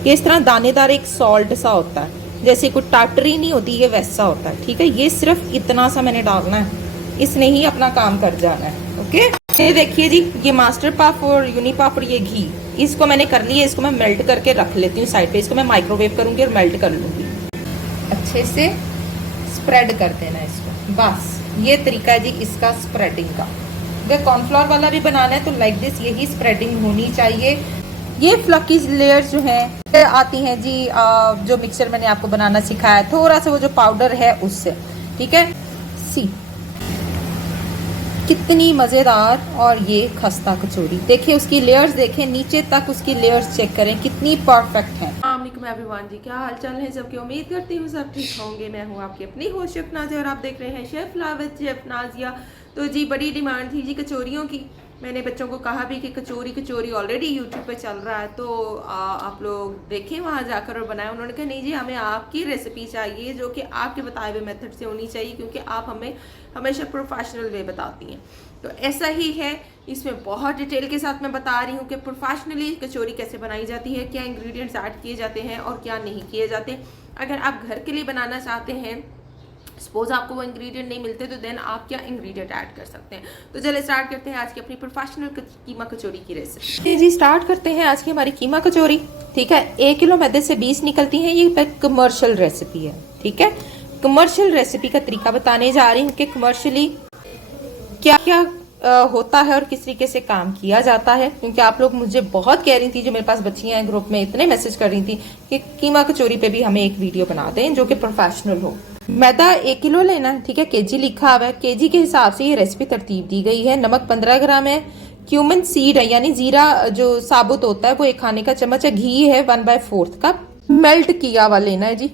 ये इस तरह दानेदार एक सॉल्ट सा होता है, जैसे कोई टाटरी नहीं होती, ये वैसा होता है। ठीक है, ये सिर्फ इतना सा मैंने डालना है, इसने ही अपना काम कर जाना है। ओके, ये देखिए जी, ये मास्टर पफ और यूनी पफ और ये घी, इसको मैंने कर लिया। इसको मैं मेल्ट करके रख लेती हूँ साइड पे। इसको मैं माइक्रोवेव करूँगी और मेल्ट कर लूँगी। अच्छे से स्प्रेड कर देना इसको, बस ये तरीका है जी इसका स्प्रेडिंग का। अगर कॉर्नफ्लोर वाला भी बनाना है तो लाइक दिस, यही स्प्रेडिंग होनी चाहिए। ये फ्लफी लेयर्स जो हैं आती हैं जी, जो मिक्सचर मैंने आपको बनाना सिखाया है, थोड़ा सा वो जो पाउडर है उससे। ठीक है, सी कितनी मज़ेदार और ये खस्ता कचौरी, देखिए उसकी लेयर्स, देखें नीचे तक उसकी लेयर्स चेक करें कितनी परफेक्ट हैं। अस्सलाम वालेकुम एवरीवन जी, क्या हाल चाल है सबके? उम्मीद करती हूँ सब ठीक होंगे। मैं हूँ आपकी अपनी होस्ट शेफ नाज़िया और आप देख रहे हैं शेफ लाविद शेफ नाज़िया। तो जी बड़ी डिमांड थी जी कचौरियों की। मैंने बच्चों को कहा भी कि कचौरी ऑलरेडी यूट्यूब पे चल रहा है, तो आप लोग देखें वहाँ जाकर और बनाएं। उन्होंने कहा नहीं जी, हमें आपकी रेसिपी चाहिए जो कि आपके बताए हुए मेथड से होनी चाहिए, क्योंकि आप हमें हमेशा प्रोफेशनल वे बताती हैं। तो ऐसा ही है, इसमें बहुत डिटेल के साथ मैं बता रही हूँ कि प्रोफेशनली कचौरी कैसे बनाई जाती है, क्या इंग्रेडिएंट्स ऐड किए जाते हैं और क्या नहीं किए जाते। अगर आप घर के लिए बनाना चाहते हैं, सपोज आपको वो इंग्रेडिएंट नहीं मिलते, तो देन आप क्या इंग्रेडिएंट ऐड कर सकते हैं। तो चलिए स्टार्ट करते हैं आज की अपनी प्रोफेशनल कीमा कचौरी की रेसिपी। जी स्टार्ट करते हैं आज की हमारी कीमा कचौरी। ठीक है, 1 किलो मैदे से 20 निकलती हैं। ये कमर्शियल रेसिपी है। ठीक है, कमर्शियल रेसिपी का तरीका बताने जा रही हूँ कि कमर्शियली क्या क्या होता है और किस तरीके से काम किया जाता है, क्योंकि आप लोग मुझे बहुत कह रही थी, जो मेरे पास बच्चियां हैं ग्रुप में, इतने मैसेज कर रही थी कि कीमा कचौरी पे भी हमें एक वीडियो बना दें जो कि प्रोफेशनल हो। मैदा 1 किलो लेना है। ठीक है, केजी लिखा हुआ है, केजी के हिसाब से ये रेसिपी तरतीब दी गई है। नमक 15 ग्राम है। क्यूमन सीड है, यानी जीरा जो साबुत होता है, वो 1 खाने का चम्मच है। घी है 1/4 कप। मेल्ट किया हुआ लेना है जी,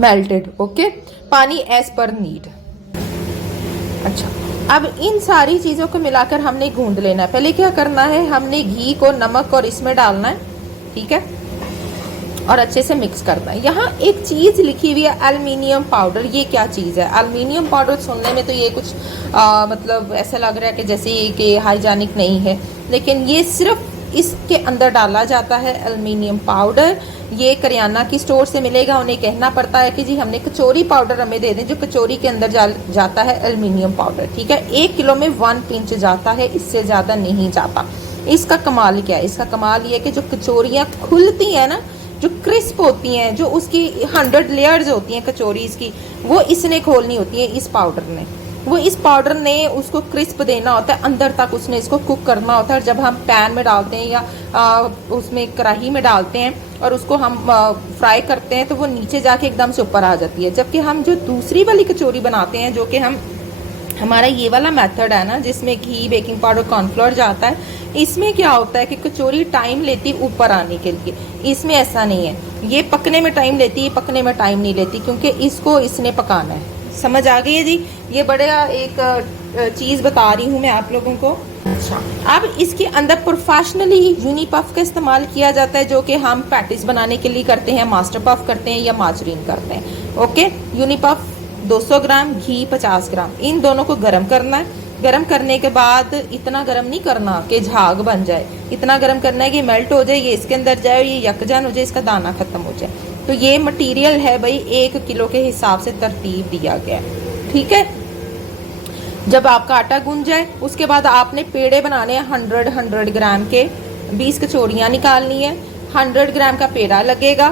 मेल्टेड। ओके, पानी एज पर नीड। अच्छा, अब इन सारी चीज़ों को मिलाकर हमने गूंद लेना है। पहले क्या करना है, हमने घी को नमक और इसमें डालना है। ठीक है, और अच्छे से मिक्स करना है। यहाँ एक चीज़ लिखी हुई है एल्युमिनियम पाउडर। ये क्या चीज़ है एल्युमिनियम पाउडर? सुनने में तो ये कुछ मतलब ऐसा लग रहा है कि जैसे ये कि हाइजीनिक नहीं है, लेकिन ये सिर्फ इसके अंदर डाला जाता है एल्युमिनियम पाउडर। ये करियाना की स्टोर से मिलेगा। उन्हें कहना पड़ता है कि जी हमने कचौरी पाउडर हमें दे दें, जो कचौरी के अंदर जाता है एल्युमिनियम पाउडर। ठीक है, 1 किलो में 1 पिंच जाता है, इससे ज़्यादा नहीं जाता। इसका कमाल क्या है? इसका कमाल ये है कि जो कचौरियाँ खुलती हैं ना, जो क्रिस्प होती हैं, जो उसकी 100 लेयर्स होती हैं कचौरीज़ की, वो इसने खोलनी होती है, इस पाउडर ने। वो इस पाउडर ने उसको क्रिस्प देना होता है, अंदर तक उसने इसको कुक करना होता है। और जब हम पैन में डालते हैं या उसमें कढ़ाई में डालते हैं और उसको हम फ्राई करते हैं, तो वो नीचे जाके एकदम से ऊपर आ जाती है। जबकि हम जो दूसरी वाली कचौरी बनाते हैं, जो कि हमारा ये वाला मेथड है ना, जिसमें घी, बेकिंग पाउडर, कॉर्नफ्लोर जाता है, इसमें क्या होता है कि कचौरी टाइम लेती ऊपर आने के लिए। इसमें ऐसा नहीं है, ये पकने में टाइम लेती है, पकने में टाइम नहीं लेती, क्योंकि इसको इसने पकाना है। समझ आ गई है जी? ये बड़ा एक चीज़ बता रही हूँ मैं आप लोगों को। अच्छा, अब इसके अंदर प्रोफेशनली यूनी पफ का इस्तेमाल किया जाता है, जो कि हम पैटिस बनाने के लिए करते हैं, मास्टर पफ करते हैं या माजरीन करते हैं। ओके, यूनी पफ 200 ग्राम, घी 50 ग्राम, इन दोनों को गर्म करना है। गर्म करने के बाद इतना गर्म नहीं करना कि झाग बन जाए, इतना गर्म करना है कि मेल्ट हो जाए, ये इसके अंदर जाए और ये यकजान हो जाए, इसका दाना खत्म हो जाए। तो ये मटेरियल है भाई 1 किलो के हिसाब से तरतीब दिया गया है। ठीक है, जब आपका आटा गूंद जाए, उसके बाद आपने पेड़े बनाने हैं 100 ग्राम के। 20 कचौरियाँ निकालनी है। 100 ग्राम का पेड़ा लगेगा।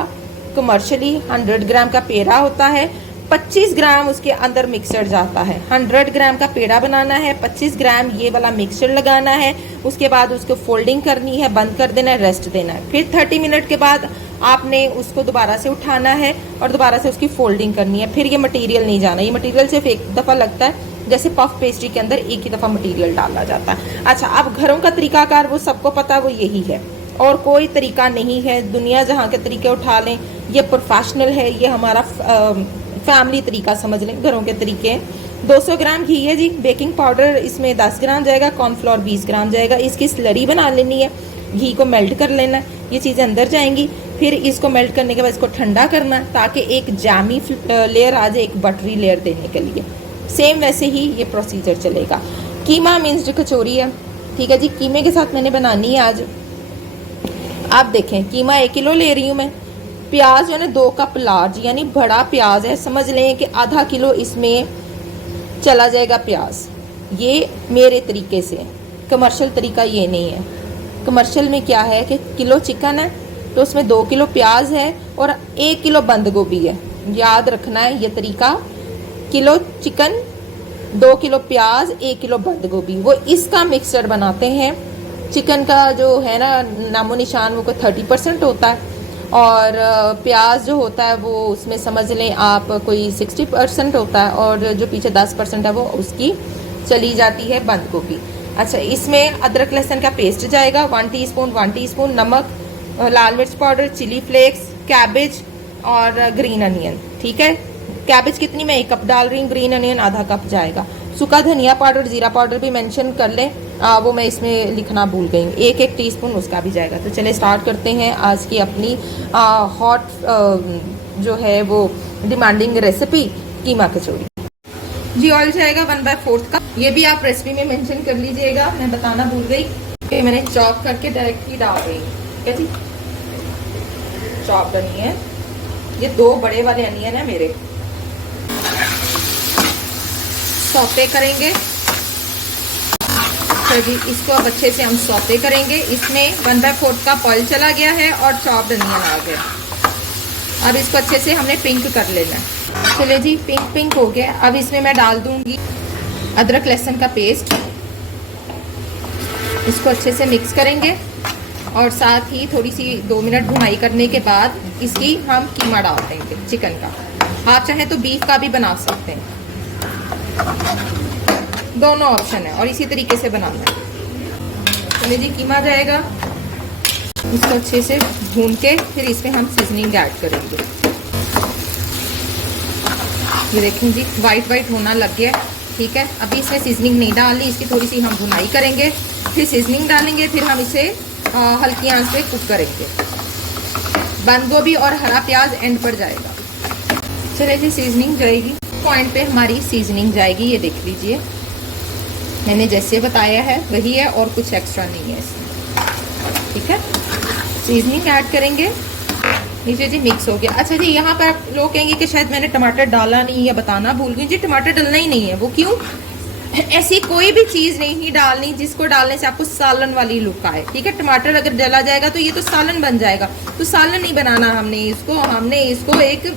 कमर्शियली 100 ग्राम का पेड़ा होता है। 25 ग्राम उसके अंदर मिक्सर जाता है। 100 ग्राम का पेड़ा बनाना है, 25 ग्राम ये वाला मिक्सचर लगाना है। उसके बाद उसको फोल्डिंग करनी है, बंद कर देना है, रेस्ट देना है। फिर 30 मिनट के बाद आपने उसको दोबारा से उठाना है और दोबारा से उसकी फोल्डिंग करनी है। फिर ये मटेरियल नहीं जाना, ये मटेरियल सिर्फ एक दफ़ा लगता है, जैसे पफ पेस्ट्री के अंदर एक ही दफ़ा मटेरियल डाला जाता है। अच्छा, अब घरों का तरीकाकार वो सबको पता है, वो यही है और कोई तरीका नहीं है। दुनिया जहाँ के तरीके उठा लें, ये प्रोफेशनल है, ये हमारा फैमिली तरीका समझ लें, घरों के तरीके हैं। 200 ग्राम घी है जी। बेकिंग पाउडर इसमें 10 ग्राम जाएगा, कॉर्नफ्लोर 20 ग्राम जाएगा। इसकी स्लरी बना लेनी है, घी को मेल्ट कर लेना है, ये चीज़ें अंदर जाएंगी। फिर इसको मेल्ट करने के बाद इसको ठंडा करना है, ताकि एक जैमी लेयर आ जाए, एक बटरी लेयर देने के लिए। सेम वैसे ही ये प्रोसीजर चलेगा। कीमा मीन्स जो कचौरी है, ठीक है जी, कीमे के साथ मैंने बनानी है आज। आप देखें कीमा 1 किलो ले रही हूँ मैं, प्याज जो है 2 कप लार्ज यानी बड़ा प्याज है, समझ लें कि आधा किलो इसमें चला जाएगा प्याज। ये मेरे तरीके से, कमर्शियल तरीका ये नहीं है। कमर्शियल में क्या है कि किलो चिकन है तो उसमें 2 किलो प्याज है और 1 किलो बंद गोभी है। याद रखना है ये तरीका, किलो चिकन 2 किलो प्याज 1 किलो बंद गोभी, वो इसका मिक्सचर बनाते हैं। चिकन का जो है ना नामो निशान वो कोई 30% होता है और प्याज जो होता है वो उसमें समझ लें आप कोई 60% होता है और जो पीछे 10% है वो उसकी चली जाती है बंद गोभी। अच्छा, इसमें अदरक लहसुन का पेस्ट जाएगा 1 टीस्पून, नमक, लाल मिर्च पाउडर, चिली फ्लेक्स, कैबेज और ग्रीन अनियन। ठीक है, कैबेज कितनी, मैं 1 कप डाल रही हूँ, ग्रीन अनियन आधा कप जाएगा। सूखा धनिया पाउडर, जीरा पाउडर भी मेंशन कर लें, वो मैं इसमें लिखना भूल गई हूँ, 1 टीस्पून उसका भी जाएगा। तो चलिए स्टार्ट करते हैं आज की अपनी हॉट जो है वो डिमांडिंग रेसिपी कीमा कचौड़ी। जी ऑयल जाएगा 1/4 का, ये भी आप रेसिपी में मेंशन कर लीजिएगा, मैं बताना भूल गई कि मैंने चॉप करके डायरेक्टली डाल रही हूँ। ठीक है जी, चॉप अनियन, ये 2 बड़े वाले अनियन है मेरे। सौते करेंगे, तो जी इसको अब अच्छे से हम सौते करेंगे। इसमें 1/4 कप ऑयल चला गया है और चॉप्ड अनियन आ गया। अब इसको अच्छे से हमने पिंक कर लेना है। चलिए जी, पिंक हो गया। अब इसमें मैं डाल दूंगी अदरक लहसुन का पेस्ट, इसको अच्छे से मिक्स करेंगे और साथ ही थोड़ी सी 2 मिनट भुनाई करने के बाद इसकी हम कीमा डाल देंगे चिकन का। आप चाहें तो बीफ का भी बना सकते हैं, दोनों ऑप्शन है और इसी तरीके से बनाना है। चलिए जी, कीमा जाएगा, इसको अच्छे से भून के फिर इसमें हम सीजनिंग ऐड करेंगे। ये देखें जी, वाइट होना लग गया। ठीक है, अभी इसमें सीजनिंग नहीं डालनी, इसकी थोड़ी सी हम भुनाई करेंगे, फिर सीजनिंग डालेंगे, फिर हम इसे हल्की आंच पे कुक करेंगे। बंद गोभी और हरा प्याज एंड पर जाएगा। चलिए जी, सीजनिंग जाएगी, पॉइंट पे हमारी सीजनिंग जाएगी। ये देख लीजिए, मैंने जैसे बताया है वही है और कुछ एक्स्ट्रा नहीं है इसमें। ठीक है, सीजनिंग ऐड करेंगे, नीचे जी मिक्स हो गया। अच्छा जी, यहाँ पर लोग कहेंगे कि शायद मैंने टमाटर डाला नहीं या बताना भूल गई। जी टमाटर डालना ही नहीं है, वो क्यों, ऐसी कोई भी चीज़ नहीं डालनी जिसको डालने से आपको सालन वाली लुक आए। ठीक है, टमाटर अगर डाला जाएगा तो ये तो सालन बन जाएगा, तो सालन नहीं बनाना हमने इसको एक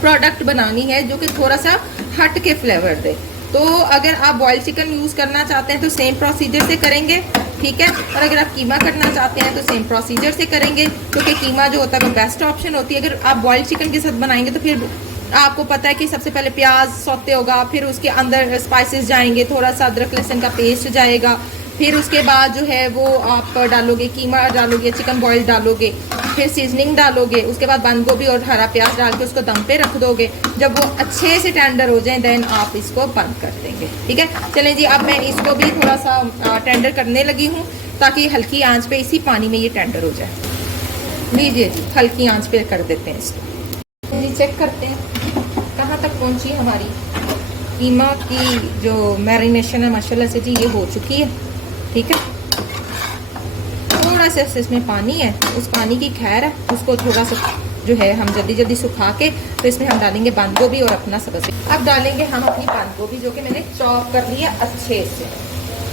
प्रोडक्ट बनानी है जो कि थोड़ा सा हट के फ्लेवर दे। तो अगर आप बॉइल्ड चिकन यूज़ करना चाहते हैं तो सेम प्रोसीजर से करेंगे। ठीक है, और अगर आप कीमा करना चाहते हैं तो सेम प्रोसीजर से करेंगे, क्योंकि कीमा जो होता है वो बेस्ट ऑप्शन होती है। अगर आप बॉइल्ड चिकन के साथ बनाएंगे तो फिर आपको पता है कि सबसे पहले प्याज सौते होगा, फिर उसके अंदर स्पाइसेस जाएंगे, थोड़ा सा अदरक लहसुन का पेस्ट जाएगा, फिर उसके बाद जो है वो आप डालोगे कीमा डालोगे, चिकन बॉयल डालोगे, फिर सीजनिंग डालोगे, उसके बाद बंद गोभी और हरा प्याज डाल के उसको दम पे रख दोगे। जब वो अच्छे से टेंडर हो जाए देन आप इसको बंद कर देंगे। ठीक है, चलें जी, अब मैं इसको भी थोड़ा सा टेंडर करने लगी हूँ ताकि हल्की आंच पे इसी पानी में ये टेंडर हो जाए। लीजिए जी, हल्की आंच पे कर देते हैं इसको। जी चेक करते हैं कहाँ तक पहुँची हमारी कीमा की जो मैरिनेशन है। माशाल्लाह से जी ये हो चुकी है। ठीक है, थोड़ा सा इसमें पानी है, उस पानी की खैर है, उसको थोड़ा सा जो है हम जल्दी सुखा के तो इसमें हम डालेंगे बंद गोभी और अपना सब्ज़ी। अब डालेंगे हम अपनी बंद गोभी जो कि मैंने चॉप कर ली है अच्छे से।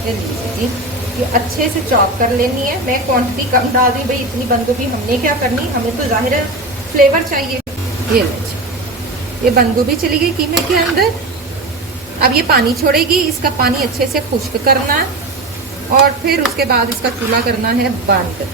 ये लीजिए जी, ये अच्छे से चॉप कर लेनी है। मैं क्वांटिटी कम डाल दी, भाई इतनी बंद गोभी हमने क्या करनी, हमें तो जाहिर है फ्लेवर चाहिए। ये लीजिए, ये बंद गोभी चली गई कीमे के अंदर। अब ये पानी छोड़ेगी, इसका पानी अच्छे से खुश्क करना है और फिर उसके बाद इसका चूल्हा करना है बंद।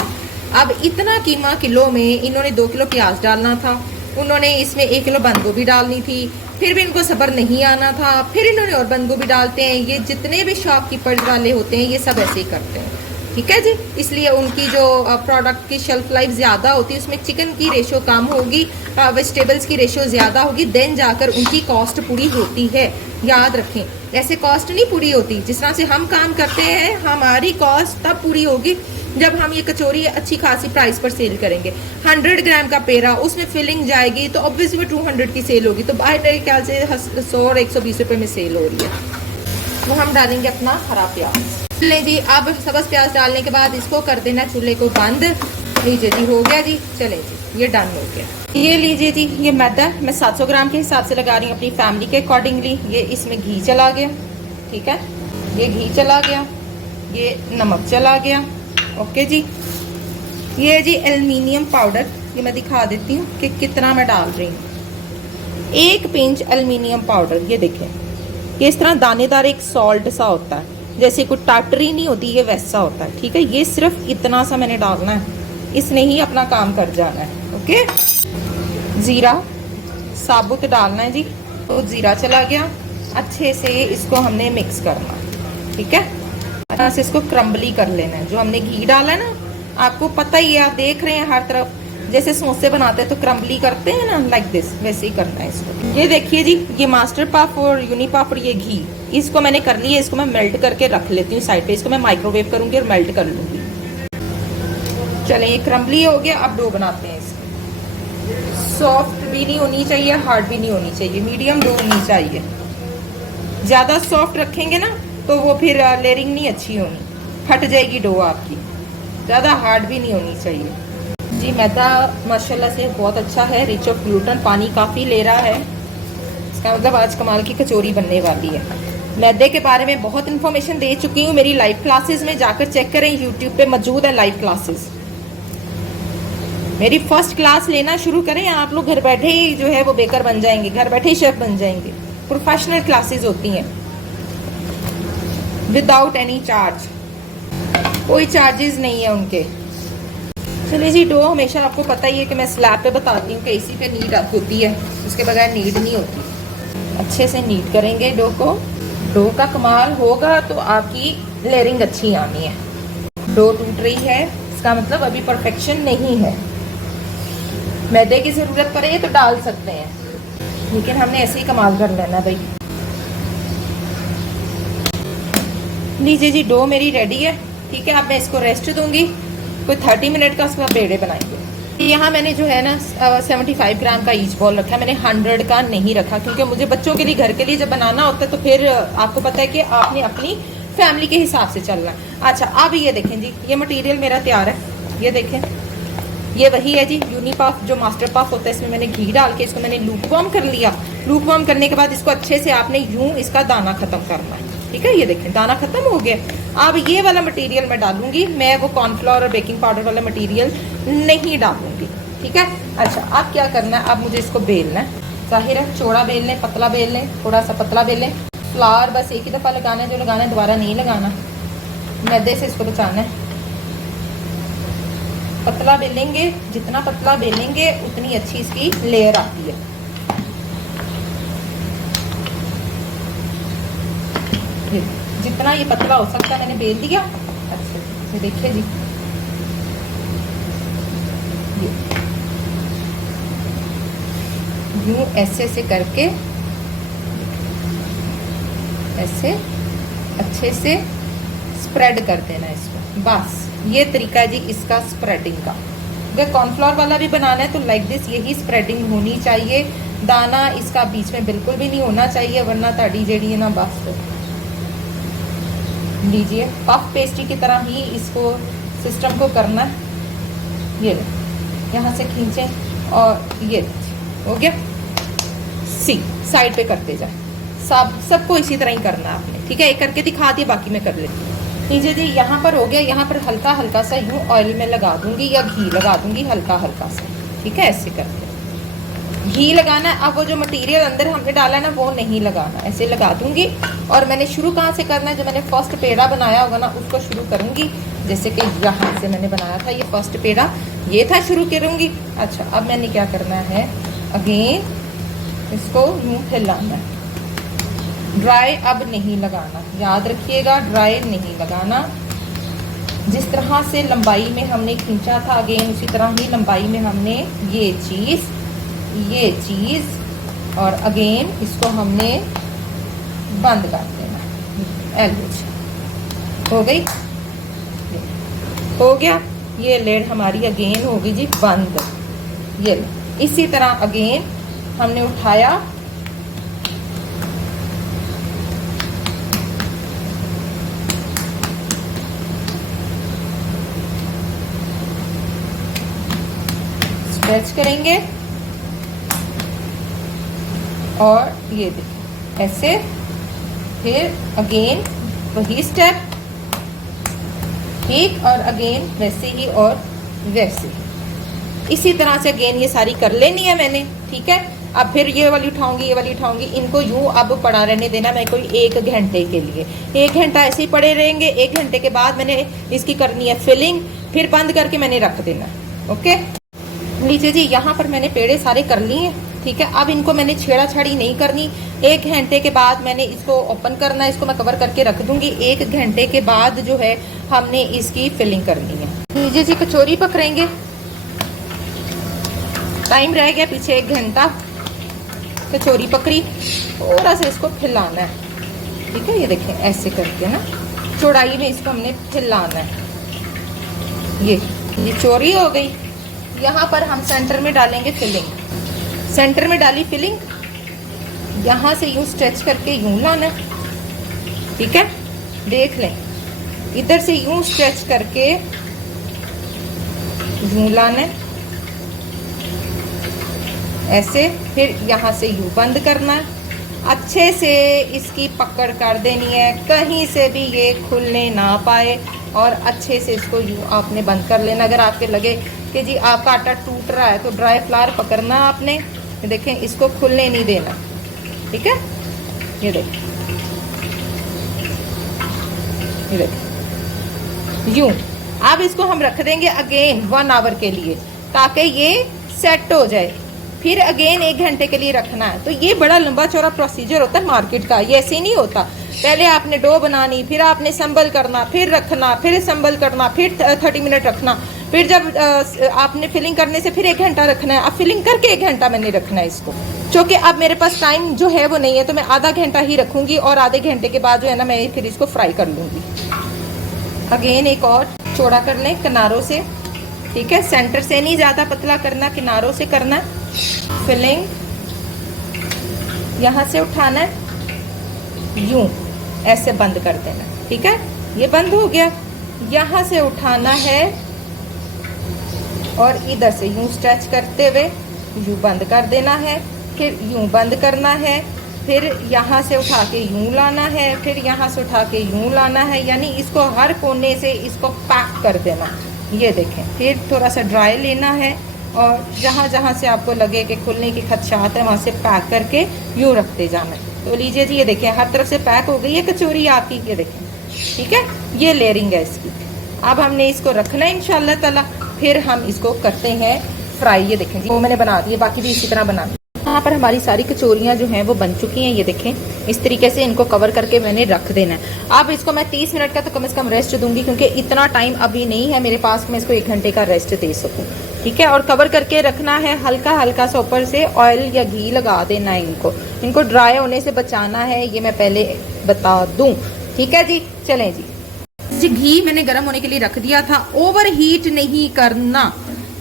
अब इतना कीमा किलो में इन्होंने 2 किलो प्याज डालना था, उन्होंने इसमें 1 किलो बंद गोभी डालनी थी, फिर भी इनको सब्र नहीं आना था, फिर इन्होंने और बंद गोभी डालते हैं। ये जितने भी शॉपकीपर्स वाले होते हैं ये सब ऐसे ही करते हैं। ठीक है जी, इसलिए उनकी जो प्रोडक्ट की शेल्फ लाइफ ज़्यादा होती है, उसमें चिकन की रेशो कम होगी, वेजिटेबल्स की रेशो ज़्यादा होगी, देन जाकर उनकी कॉस्ट पूरी होती है। याद रखें, ऐसे कॉस्ट नहीं पूरी होती। जिस तरह से हम काम करते हैं हमारी कॉस्ट तब पूरी होगी जब हम ये कचौरी अच्छी खासी प्राइस पर सेल करेंगे। 100 ग्राम का पेड़ा, उसमें फिलिंग जाएगी तो ऑब्वियसली 200 की सेल होगी, तो बाहर मेरे ख्याल से 100 और 120 रुपये में सेल हो रही है। वो हम डालेंगे अपना हरा प्याज। ले जी, अब सब्ज़ प्याज डालने के बाद इसको कर देना चूल्हे को बंद लीजिए जी, हो गया जी। चले जी, ये डन हो गया। ये लीजिए जी, ये मैदा मैं 700 ग्राम के हिसाब से लगा रही हूँ अपनी फैमिली के अकॉर्डिंगली। ये इसमें घी चला गया, ठीक है, ये घी चला गया, ये नमक चला गया। ओके जी। ये जी एल्युमिनियम पाउडर, ये मैं दिखा देती हूँ कि कितना मैं डाल रही हूँ। 1 पिंच एल्युमिनियम पाउडर, ये देखें, ये इस तरह दानेदार एक सॉल्ट सा होता है, जैसे कोई टाटरी नहीं होती, ये वैसा होता है, ठीक है। ये सिर्फ इतना सा मैंने डालना है, इसने ही अपना काम कर जाना है। ओके। ज़ीरा साबुत डालना है जी, तो ज़ीरा चला गया। अच्छे से इसको हमने मिक्स करना है, ठीक है। अच्छे से इसको क्रम्बली कर लेना है। जो हमने घी डाला है ना, आपको पता ही है, आप देख रहे हैं हर तरफ, जैसे समोसे बनाते हैं तो क्रम्बली करते हैं ना, लाइक दिस, वैसे ही करना है इसको। ये देखिए जी, ये मास्टर पफ और यूनी पफ और ये घी, इसको मैंने कर लिया। इसको मैं मेल्ट करके रख लेती हूँ साइड पे। इसको मैं माइक्रोवेव करूँगी और मेल्ट कर लूँगी। चलें, ये क्रम्बली हो गया। अब डो बनाते हैं इसकी। सॉफ्ट भी नहीं होनी चाहिए, हार्ड भी नहीं होनी चाहिए, मीडियम डो होनी चाहिए। ज़्यादा सॉफ्ट रखेंगे ना तो वो फिर लेयरिंग नहीं अच्छी होनी, फट जाएगी डो आपकी। ज़्यादा हार्ड भी नहीं होनी चाहिए जी। मैदा माशाल्लाह से बहुत अच्छा है, रिच ऑफ ग्लूटेन, पानी काफ़ी ले रहा है। इसका मतलब आज कमाल की कचौरी बनने वाली है। मैदे के बारे में बहुत इन्फॉर्मेशन दे चुकी हूँ मेरी लाइव क्लासेस में, जाकर चेक करें, यूट्यूब पे मौजूद है लाइव क्लासेस। मेरी फर्स्ट क्लास लेना शुरू करें, आप लोग घर बैठे ही जो है वो बेकर बन जाएंगे, घर बैठे ही शेफ बन जाएंगे। प्रोफेशनल क्लासेस होती हैं विदाउट एनी चार्ज, कोई चार्जेस नहीं है उनके। चलिए जी, डो हमेशा आपको पता ही है कि मैं स्लैब पे बताती हूँ कि इसी पे नीड होती है, उसके बगैर नीड नहीं होती। अच्छे से नीड करेंगे डो को। डो का कमाल होगा तो आपकी लेयरिंग अच्छी आनी है। डो टूट रही है, इसका मतलब अभी परफेक्शन नहीं है। मैदे की ज़रूरत पड़े तो डाल सकते हैं, लेकिन हमने ऐसे ही कमाल कर लेना भाई। लीजिए जी, डो मेरी रेडी है, ठीक है। अब मैं इसको रेस्ट दूंगी, कोई 30 मिनट का इसका पेड़े बनाएंगे। यहाँ मैंने जो है ना 75 ग्राम का ईच बॉल रखा है, मैंने 100 का नहीं रखा, क्योंकि मुझे बच्चों के लिए, घर के लिए जब बनाना होता है तो फिर आपको पता है कि आपने अपनी फैमिली के हिसाब से चलना है। अच्छा, अब ये देखें जी, ये मटेरियल मेरा तैयार है। ये देखें, ये वही है जी यूनी पफ, जो मास्टर पफ होता है। इसमें मैंने घी डाल के इसको मैंने लूप वार्म कर लिया। लूप वार्म करने के बाद इसको अच्छे से आपने यूं इसका दाना खत्म करना है, ठीक है। ये देखें, दाना खत्म हो गया। अब ये वाला मटेरियल मैं डालूंगी, मैं वो कॉर्नफ्लोर और बेकिंग पाउडर वाला मटेरियल नहीं डालूंगी, ठीक है। अच्छा, अब क्या करना है, अब मुझे इसको बेलना है। जाहिर है, चौड़ा बेल लें, पतला बेल लें, थोड़ा सा पतला बेल लें। फ्लावर बस एक ही दफ़ा लगाना है, जो लगाना है दोबारा नहीं लगाना। मैदे से इसको बचाना है। पतला बेलेंगे, जितना पतला बेलेंगे उतनी अच्छी इसकी लेयर आती है। जितना ये पतला हो सकता है मैंने बेल दिया। अच्छा, ये देखिए जी, यूं ऐसे से करके ऐसे अच्छे से स्प्रेड कर देना इसको। बस ये तरीका है जी इसका स्प्रेडिंग का। अगर कॉर्नफ्लोर वाला भी बनाना है तो लाइक दिस, यही स्प्रेडिंग होनी चाहिए। दाना इसका बीच में बिल्कुल भी नहीं होना चाहिए, वरना ताड़ी जेड़ी है ना बस। लीजिए, पफ पेस्ट्री की तरह ही इसको सिस्टम को करना है। ये यहाँ से खींचें और ये हो गया। सी साइड पे करते जाए, सबको इसी तरह ही करना है आपने, ठीक है। एक करके दिखा दिए, बाकी मैं कर लेती हूँ। लीजिए जी, यहाँ पर हो गया। यहाँ पर हल्का हल्का सा यूँ ऑयल में लगा दूंगी या घी लगा दूंगी, हल्का हल्का सा, ठीक है। ऐसे करके घी लगाना है। अब वो जो मटेरियल अंदर हमने डाला है ना, वो नहीं लगाना, ऐसे लगा दूंगी। और मैंने शुरू कहाँ से करना है, जो मैंने फर्स्ट पेड़ा बनाया होगा ना, उसको शुरू करूंगी। जैसे कि यहाँ से मैंने बनाया था, ये फर्स्ट पेड़ा ये था, शुरू करूंगी। अच्छा, अब मैंने क्या करना है, अगेन इसको यूँ फैलाना है। ड्राई अब नहीं लगाना, याद रखिएगा, ड्राई नहीं लगाना। जिस तरह से लंबाई में हमने खींचा था, अगेन उसी तरह ही लंबाई में हमने ये चीज़ और अगेन इसको हमने बंद कर देना। एलबोज हो गई, हो गया। ये लेड हमारी अगेन होगी जी बंद। ये इसी तरह अगेन हमने उठाया, स्ट्रेच करेंगे और ये देखिए ऐसे, फिर अगेन वही स्टेप, ठीक, और अगेन वैसे ही और वैसे ही। इसी तरह से अगेन ये सारी कर लेनी है मैंने, ठीक है। अब फिर ये वाली उठाऊंगी, ये वाली उठाऊंगी, इनको यूं अब पड़ा रहने देना मैं कोई 1 घंटे के लिए। 1 घंटा ऐसे ही पड़े रहेंगे। 1 घंटे के बाद मैंने इसकी करनी है फिलिंग, फिर बंद करके मैंने रख देना। ओके, लीजिए जी, यहाँ पर मैंने पेड़े सारे कर लिए हैं, ठीक है। अब इनको मैंने छेड़ा छाड़ी नहीं करनी। 1 घंटे के बाद मैंने इसको ओपन करना है, इसको मैं कवर करके रख दूंगी। 1 घंटे के बाद जो है हमने इसकी फिलिंग करनी है। लीजिए जी, कचौरी पकड़ेंगे। टाइम रह गया पीछे 1 घंटा। कचौरी पकड़ी, थोड़ा सा इसको फैलाना है, ठीक है। ये देखें ऐसे करके ना चौड़ाई में इसको हमने फैलाना है। ये चौड़ी हो गई। यहाँ पर हम सेंटर में डालेंगे फिलिंग। सेंटर में डाली फिलिंग, यहाँ से यूं स्ट्रेच करके यूं लाना, ठीक है। देख लें, इधर से यूं स्ट्रेच करके यूं लाना ऐसे, फिर यहाँ से यूं बंद करना है। अच्छे से इसकी पकड़ कर देनी है, कहीं से भी ये खुलने ना पाए, और अच्छे से इसको यूं आपने बंद कर लेना। अगर आपके लगे कि जी आपका आटा टूट रहा है तो ड्राई फ्लावर पकड़ना आपने, देखें इसको खुलने नहीं देना, ठीक है। ये देखें, ये देखें यूं। अब इसको हम रख देंगे अगेन 1 आवर के लिए, ताकि ये सेट हो जाए। फिर अगेन 1 घंटे के लिए रखना है। तो ये बड़ा लंबा चौड़ा प्रोसीजर होता है मार्केट का, ये ऐसे ही नहीं होता। पहले आपने डो बनानी, फिर आपने संबल करना, फिर रखना, फिर संबल करना, फिर 30 मिनट रखना, फिर जब आपने फिलिंग करने से फिर 1 घंटा रखना है। अब फिलिंग करके 1 घंटा मैंने रखना है इसको, क्योंकि अब मेरे पास टाइम जो है वो नहीं है, तो मैं आधा घंटा ही रखूंगी, और आधे घंटे के बाद जो है ना मैं फिर इसको फ्राई कर लूंगी। अगेन एक और चौड़ा कर लें किनारों से, ठीक है। सेंटर से नहीं ज़्यादा पतला करना, किनारों से करना। फिलिंग यहाँ से उठाना है, यूं ऐसे बंद कर देना, ठीक है। ये बंद हो गया। यहाँ से उठाना है और इधर से यूं स्ट्रेच करते हुए यूं बंद कर देना है, फिर यूं बंद करना है, फिर यहाँ से उठा के यूं लाना है, फिर यहाँ से उठा के यूं लाना है। यानी इसको हर कोने से इसको पैक कर देना। ये देखें, फिर थोड़ा सा ड्राई लेना है, और जहाँ जहाँ से आपको लगे कि खुलने की खदशात है वहाँ से पैक करके यूँ रखते जाना है। तो लीजिए जी, ये देखें हर तरफ से पैक हो गई है कचौरी आपकी, ये देखें, ठीक है। ये लेयरिंग है इसकी। अब हमने इसको रखना है इंशाल्लाह ताला, फिर हम इसको करते हैं फ्राई। ये देखें जी, वो मैंने बना दी है, बाकी भी इसी तरह बना दी। यहाँ पर हमारी सारी कचौरियाँ जो हैं वो बन चुकी हैं। ये देखें, इस तरीके से इनको कवर करके मैंने रख देना है। अब इसको मैं 30 मिनट का तो कम से कम रेस्ट दूंगी, क्योंकि इतना टाइम अभी नहीं है मेरे पास, मैं इसको 1 घंटे का रेस्ट दे सकूँ, ठीक है। और कवर करके रखना है, हल्का हल्का सा ऊपर से ऑयल या घी लगा देना है। इनको ड्राई होने से बचाना है, ये मैं पहले बता दूँ, ठीक है जी। चलें जी, घी मैंने गर्म होने के लिए रख दिया था। ओवर हीट नहीं करना,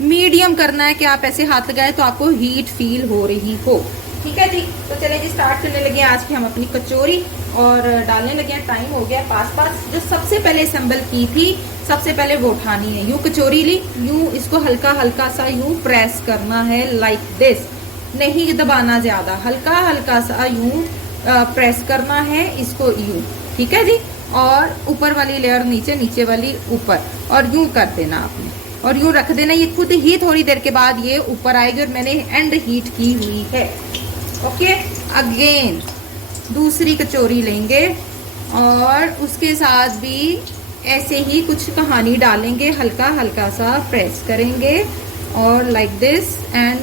मीडियम करना है कि आप ऐसे हाथ लगाए तो आपको हीट फील हो रही हो, ठीक है जी। तो चले जी, स्टार्ट करने लगे आज की हम अपनी कचौरी, और डालने लगे हैं। टाइम हो गया पास। जो सबसे पहले असेंबल की थी, सबसे पहले वो उठानी है। यूं कचौरी ली, यूं इसको हल्का हल्का सा यूं प्रेस करना है, लाइक दिस, नहीं दबाना ज्यादा, हल्का हल्का सा यूं प्रेस करना है इसको, यूं, ठीक है जी। और ऊपर वाली लेयर नीचे, नीचे वाली ऊपर, और यूं कर देना आपने, और यूं रख देना। ये खुद ही थोड़ी देर के बाद ये ऊपर आएगी, और मैंने एंड हीट की हुई है। ओके, अगेन दूसरी कचौरी लेंगे और उसके साथ भी ऐसे ही कुछ कहानी डालेंगे, हल्का हल्का सा प्रेस करेंगे, और like this and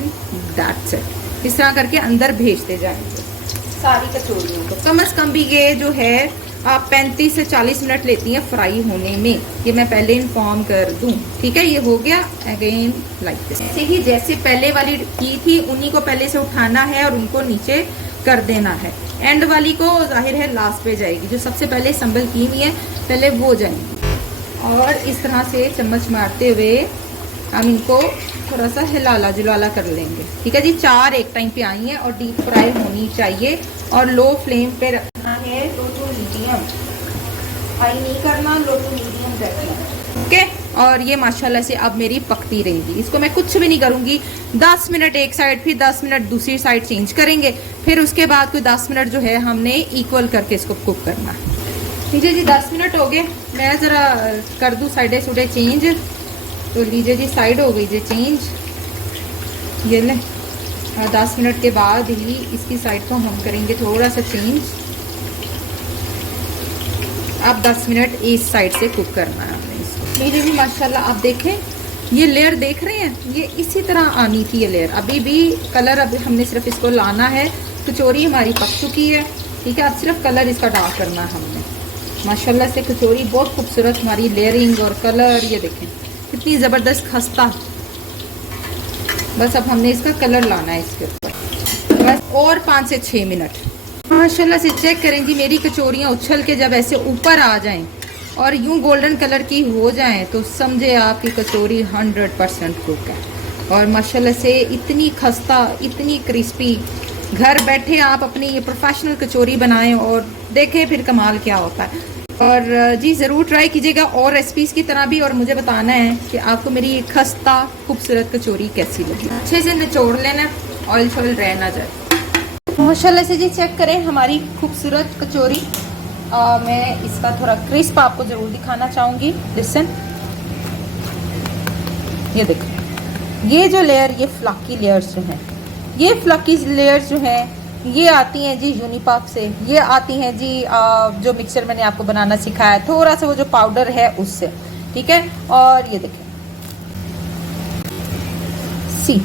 that's it. इस तरह करके अंदर भेजते जाएंगे सारी कचौरियों को। कम से कम भी ये जो है आप 35 से 40 मिनट लेती हैं फ्राई होने में, ये मैं पहले इन्फॉर्म कर दूं, ठीक है। ये हो गया। अगेन लाइक दिस, ऐसे ही जैसे पहले वाली की थी उन्हीं को पहले से उठाना है और उनको नीचे कर देना है। एंड वाली को जाहिर है लास्ट पे जाएगी, जो सबसे पहले संभल की हुई है पहले वो जाएंगी। और इस तरह से चम्मच मारते हुए हम इनको थोड़ा सा हिलाला जुलाला कर लेंगे, ठीक है जी। 4 एक टाइम पे आई हैं और डीप फ्राई होनी चाहिए, और लो फ्लेम पे रखना है, लो टू मीडियम, हाई नहीं करना, लो टू मीडियम रखना, ओके। और ये माशाल्लाह से अब मेरी पकती रहेगी। इसको मैं कुछ भी नहीं करूँगी, 10 मिनट एक साइड, फिर 10 मिनट दूसरी साइड चेंज करेंगे, फिर उसके बाद कोई 10 मिनट जो है हमने इक्वल करके इसको कुक करना है। लीजिए जी 10 मिनट हो गए, मैं ज़रा कर दूँ साइडें सुडे चेंज। तो लीजिए जी साइड हो गई जी चेंज, ये लें। 10 मिनट के बाद ही इसकी साइड को हम करेंगे थोड़ा सा चेंज। अब 10 मिनट इस साइड से कुक करना है हमने इसको। लीजिए जी माशाल्लाह आप देखें, ये लेयर देख रहे हैं, ये इसी तरह आनी थी ये लेयर। अभी भी कलर, अभी हमने सिर्फ इसको लाना है। कचौरी हमारी पक चुकी है, ठीक है। अब सिर्फ कलर इसका डार्क करना है हमने। माशाल्लाह से कचौरी बहुत खूबसूरत हमारी लेयरिंग और कलर, ये देखें कितनी ज़बरदस्त खस्ता। बस अब हमने इसका कलर लाना है इसके ऊपर, बस और 5 से 6 मिनट। माशाल्लाह से चेक करें जी, मेरी कचौरियाँ उछल के जब ऐसे ऊपर आ जाएं और यूं गोल्डन कलर की हो जाएं तो समझे आपकी कचौरी 100% कुक है। और माशाल्लाह से इतनी खस्ता, इतनी क्रिस्पी। घर बैठे आप अपनी ये प्रोफेशनल कचौरी बनाएं और देखें फिर कमाल क्या होता है। और जी ज़रूर ट्राई कीजिएगा और रेसिपीज़ की तरह भी, और मुझे बताना है कि आपको मेरी ये खस्ता खूबसूरत कचौरी कैसी लगी। अच्छे से निचोड़ लेना, ऑयल शॉयल रह ना जाए। माशाल्लाह से जी चेक करें हमारी खूबसूरत कचौरी। मैं इसका थोड़ा क्रिस्प आपको ज़रूर दिखाना चाहूँगी। लिसन, ये देखो, ये जो लेयर, ये फ्लकी लेयर्स जो हैं, ये फ्लकी लेयर्स जो हैं ये आती हैं जी यूनिपाक से। ये आती हैं जी जो मिक्सचर मैंने आपको बनाना सिखाया, थोड़ा सा वो जो पाउडर है उससे, ठीक है। और ये देखें सी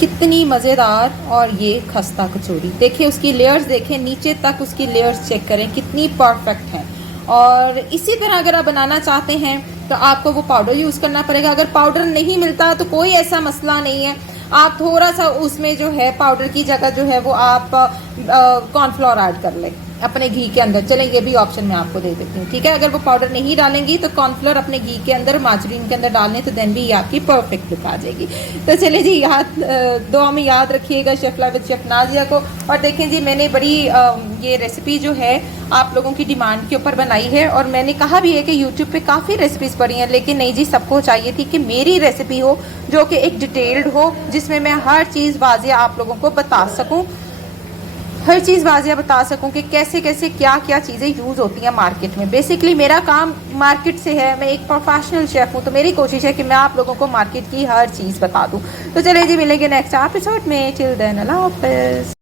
कितनी मज़ेदार और ये खस्ता कचौरी। देखिए उसकी लेयर्स, देखें नीचे तक उसकी लेयर्स चेक करें कितनी परफेक्ट हैं। और इसी तरह अगर आप बनाना चाहते हैं तो आपको वो पाउडर यूज़ करना पड़ेगा। अगर पाउडर नहीं मिलता तो कोई ऐसा मसला नहीं है, आप थोड़ा सा उसमें जो है पाउडर की जगह जो है वो आप कॉर्नफ्लोर ऐड कर लें अपने घी के अंदर। चलें ये भी ऑप्शन मैं आपको दे देती हूँ, ठीक है। अगर वो पाउडर नहीं डालेंगी तो कॉर्नफ्लोर अपने घी के अंदर, मार्जरीन के अंदर डालने, तो देन भी ये आपकी परफेक्ट लुक आ जाएगी। तो चले जी दुआ में याद रखिएगा chef live with chef Nazia को। और देखें जी मैंने बड़ी ये रेसिपी जो है आप लोगों की डिमांड के ऊपर बनाई है, और मैंने कहा भी है कि यूट्यूब पे काफ़ी रेसिपीज़ पड़ी हैं, लेकिन नहीं जी सबको चाहिए थी कि मेरी रेसिपी हो जो कि एक डिटेल्ड हो, जिसमें मैं हर चीज़ वाज़िया आप लोगों को बता सकूँ, हर चीज़ वाज़िया बता सकूं कि कैसे कैसे क्या क्या चीज़ें यूज़ होती हैं मार्केट में। बेसिकली मेरा काम मार्केट से है, मैं एक प्रोफेशनल शेफ़ हूं, तो मेरी कोशिश है कि मैं आप लोगों को मार्केट की हर चीज़ बता दूं। तो चलिए जी मिलेंगे नेक्स्ट एपिसोड में। टिल देन अल्लाह हाफ़िज़।